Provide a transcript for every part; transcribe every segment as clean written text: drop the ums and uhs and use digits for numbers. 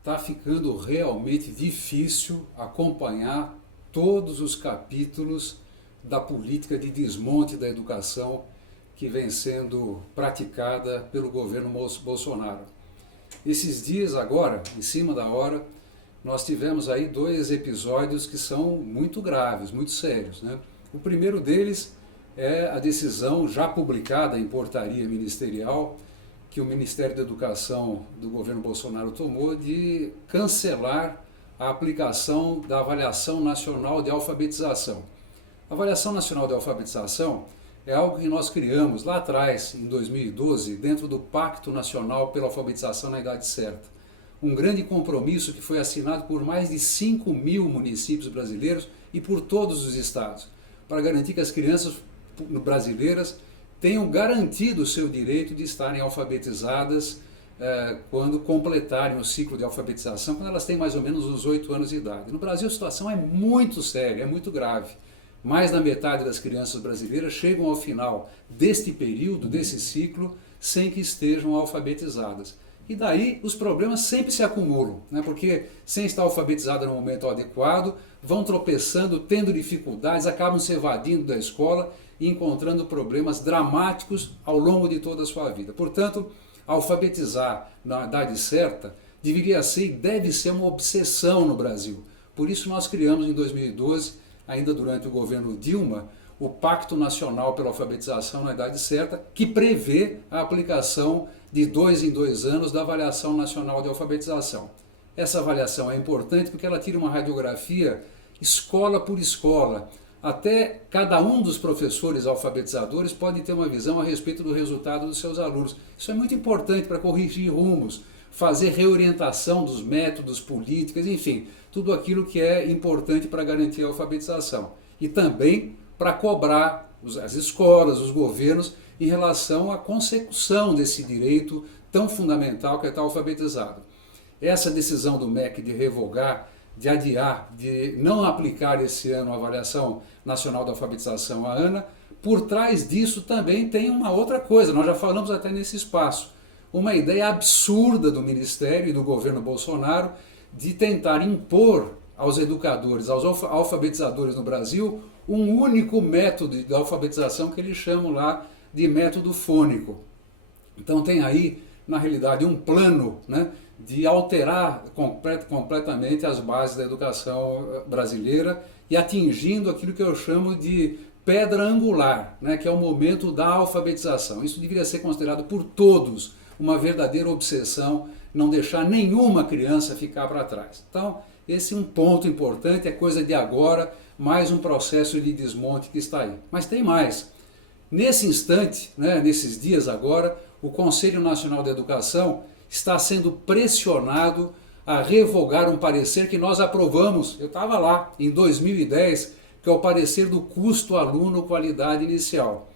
está ficando realmente difícil acompanhar todos os capítulos da política de desmonte da educação que vem sendo praticada pelo governo Bolsonaro. Esses dias agora, em cima da hora, nós tivemos aí dois episódios que são muito graves, muito sérios, né? O primeiro deles é a decisão já publicada em portaria ministerial que o Ministério da Educação do governo Bolsonaro tomou de cancelar a aplicação da Avaliação Nacional de Alfabetização. A Avaliação Nacional de Alfabetização é algo que nós criamos lá atrás, em 2012, dentro do Pacto Nacional pela Alfabetização na Idade Certa. Um grande compromisso que foi assinado por mais de 5.000 municípios brasileiros e por todos os estados, para garantir que as crianças brasileiras tenham garantido o seu direito de estarem alfabetizadas quando completarem o ciclo de alfabetização, quando elas têm mais ou menos os 8 anos de idade. No Brasil a situação é muito séria, é muito grave. Mais da metade das crianças brasileiras chegam ao final deste período, desse ciclo, sem que estejam alfabetizadas. E daí os problemas sempre se acumulam, né? Porque sem estar alfabetizada no momento adequado, vão tropeçando, tendo dificuldades, acabam se evadindo da escola e encontrando problemas dramáticos ao longo de toda a sua vida. Portanto, alfabetizar na idade certa deveria ser e deve ser uma obsessão no Brasil. Por isso nós criamos em 2012, ainda durante o governo Dilma, o Pacto Nacional pela Alfabetização na Idade Certa, que prevê a aplicação de 2 em 2 anos da Avaliação Nacional de Alfabetização. Essa avaliação é importante porque ela tira uma radiografia escola por escola. Até cada um dos professores alfabetizadores pode ter uma visão a respeito do resultado dos seus alunos. Isso é muito importante para corrigir rumos, fazer reorientação dos métodos, políticas, enfim, tudo aquilo que é importante para garantir a alfabetização. E também para cobrar as escolas, os governos, em relação à consecução desse direito tão fundamental que é estar alfabetizado. Essa decisão do MEC de revogar, de adiar, de não aplicar esse ano a Avaliação Nacional da Alfabetização, a ANA, por trás disso também tem uma outra coisa, nós já falamos até nesse espaço, uma ideia absurda do Ministério e do governo Bolsonaro de tentar impor aos educadores, aos alfabetizadores no Brasil, um único método de alfabetização que eles chamam lá de método fônico. Então tem aí, na realidade, um plano, né, de alterar completamente as bases da educação brasileira e atingindo aquilo que eu chamo de pedra angular, né, que é o momento da alfabetização. Isso deveria ser considerado por todos uma verdadeira obsessão, não deixar nenhuma criança ficar para trás. Então, esse é um ponto importante, é coisa de agora, mais um processo de desmonte que está aí. Mas tem mais. Nesse instante, né, nesses dias agora, o Conselho Nacional de Educação está sendo pressionado a revogar um parecer que nós aprovamos, eu estava lá, em 2010, que é o parecer do custo aluno-qualidade inicial.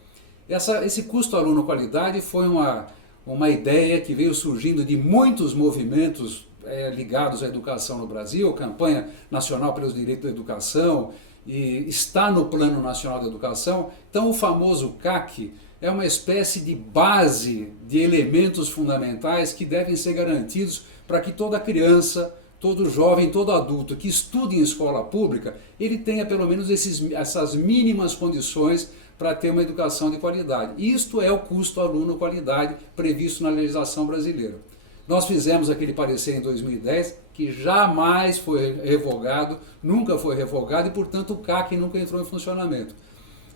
Esse custo aluno-qualidade foi uma ideia que veio surgindo de muitos movimentos ligados à educação no Brasil, Campanha Nacional pelos Direitos da Educação, e está no Plano Nacional de Educação. Então o famoso CAC é uma espécie de base de elementos fundamentais que devem ser garantidos para que toda criança, todo jovem, todo adulto que estude em escola pública, ele tenha pelo menos essas mínimas condições para ter uma educação de qualidade. Isto é o custo aluno-qualidade previsto na legislação brasileira. Nós fizemos aquele parecer em 2010, que jamais foi revogado, nunca foi revogado e, portanto, o CAC nunca entrou em funcionamento.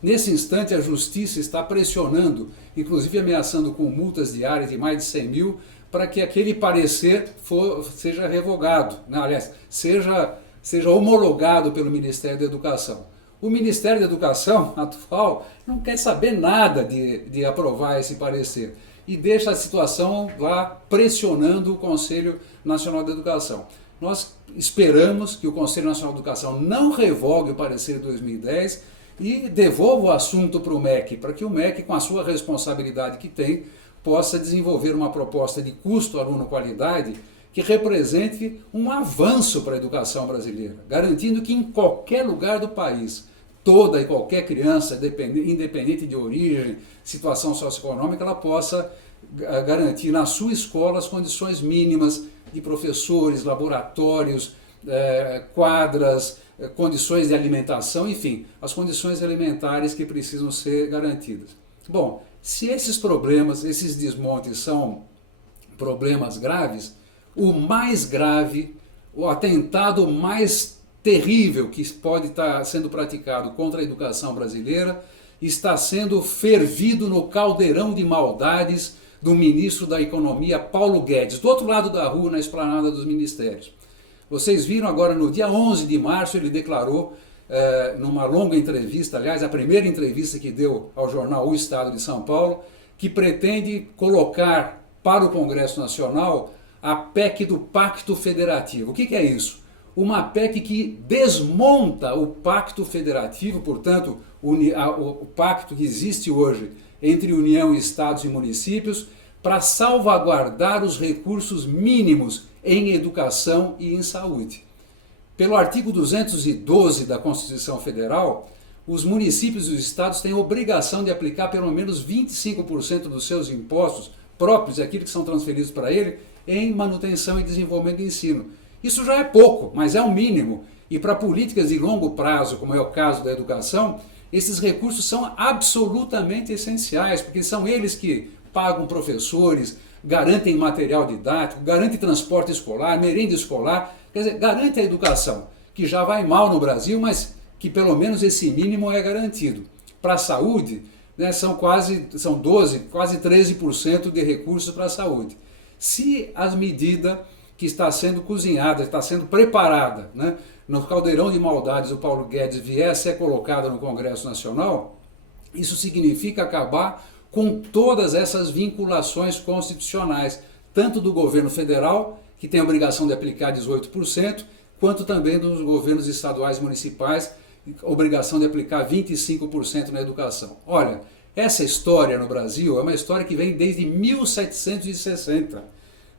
Nesse instante, a Justiça está pressionando, inclusive ameaçando com multas diárias de mais de 100 mil, para que aquele parecer seja revogado, né? Aliás, seja homologado pelo Ministério da Educação. O Ministério da Educação atual não quer saber nada de aprovar esse parecer e deixa a situação lá pressionando o Conselho Nacional de Educação. Nós esperamos que o Conselho Nacional de Educação não revogue o parecer de 2010 e devolva o assunto para o MEC, para que o MEC, com a sua responsabilidade que tem, possa desenvolver uma proposta de custo aluno-qualidade que represente um avanço para a educação brasileira, garantindo que em qualquer lugar do país, toda e qualquer criança, independente de origem, situação socioeconômica, ela possa garantir na sua escola as condições mínimas de professores, laboratórios, quadras, condições de alimentação, enfim, as condições elementares que precisam ser garantidas. Bom, se esses problemas, esses desmontes são problemas graves, o mais grave, o atentado mais terrível que pode estar sendo praticado contra a educação brasileira está sendo fervido no caldeirão de maldades do ministro da Economia, Paulo Guedes, do outro lado da rua, na esplanada dos ministérios. Vocês viram agora, no dia 11 de março, ele declarou, numa longa entrevista, aliás, a primeira entrevista que deu ao jornal O Estado de São Paulo, que pretende colocar para o Congresso Nacional a PEC do Pacto Federativo. O que é isso? Uma PEC que desmonta o Pacto Federativo, portanto, o pacto que existe hoje entre União, Estados e municípios, para salvaguardar os recursos mínimos em educação e em saúde. Pelo artigo 212 da Constituição Federal, os municípios e os estados têm a obrigação de aplicar pelo menos 25% dos seus impostos próprios, aquilo que são transferidos para ele, em manutenção e desenvolvimento do ensino. Isso já é pouco, mas é o mínimo. E para políticas de longo prazo, como é o caso da educação, esses recursos são absolutamente essenciais, porque são eles que pagam professores, garantem material didático, garantem transporte escolar, merenda escolar, quer dizer, garante a educação, que já vai mal no Brasil, mas que pelo menos esse mínimo é garantido. Para a saúde, né, são quase 13% de recursos para a saúde. Se as medidas que está sendo cozinhada, está sendo preparada, né, no caldeirão de maldades do Paulo Guedes vier a ser colocada no Congresso Nacional, isso significa acabar com todas essas vinculações constitucionais, tanto do governo federal, que tem a obrigação de aplicar 18%, quanto também dos governos estaduais e municipais, obrigação de aplicar 25% na educação. Olha, essa história no Brasil é uma história que vem desde 1760,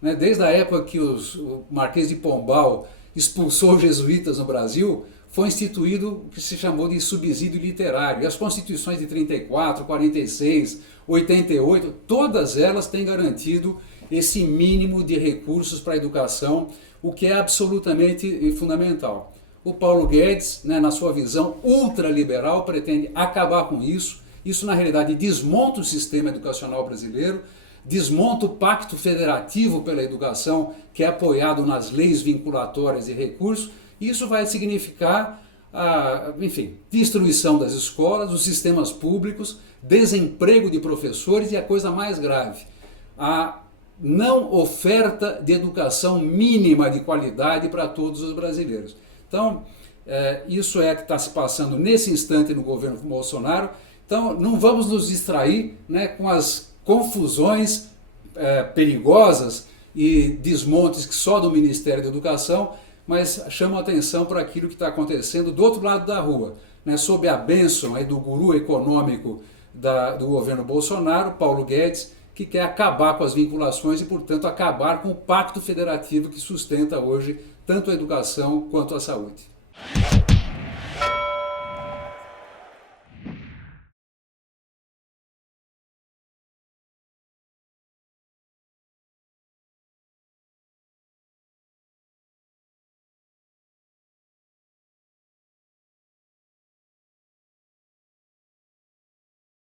né? Desde a época que o Marquês de Pombal expulsou os jesuítas no Brasil, foi instituído o que se chamou de subsídio literário. E as constituições de 34, 46, 88, todas elas têm garantido esse mínimo de recursos para a educação, o que é absolutamente fundamental. O Paulo Guedes, né, na sua visão ultraliberal, pretende acabar com isso. Isso, na realidade, desmonta o sistema educacional brasileiro, desmonta o pacto federativo pela educação, que é apoiado nas leis vinculatórias de recursos. Isso vai significar, destruição das escolas, dos sistemas públicos, desemprego de professores e a coisa mais grave, a não oferta de educação mínima de qualidade para todos os brasileiros. Então, isso é que está se passando nesse instante no governo Bolsonaro. Então, não vamos nos distrair, né, com as confusões perigosas e desmontes que só do Ministério da Educação, mas chamo a atenção para aquilo que está acontecendo do outro lado da rua, né, sob a bênção aí do guru econômico do governo Bolsonaro, Paulo Guedes, que quer acabar com as vinculações e, portanto, acabar com o pacto federativo que sustenta hoje tanto a educação quanto a saúde.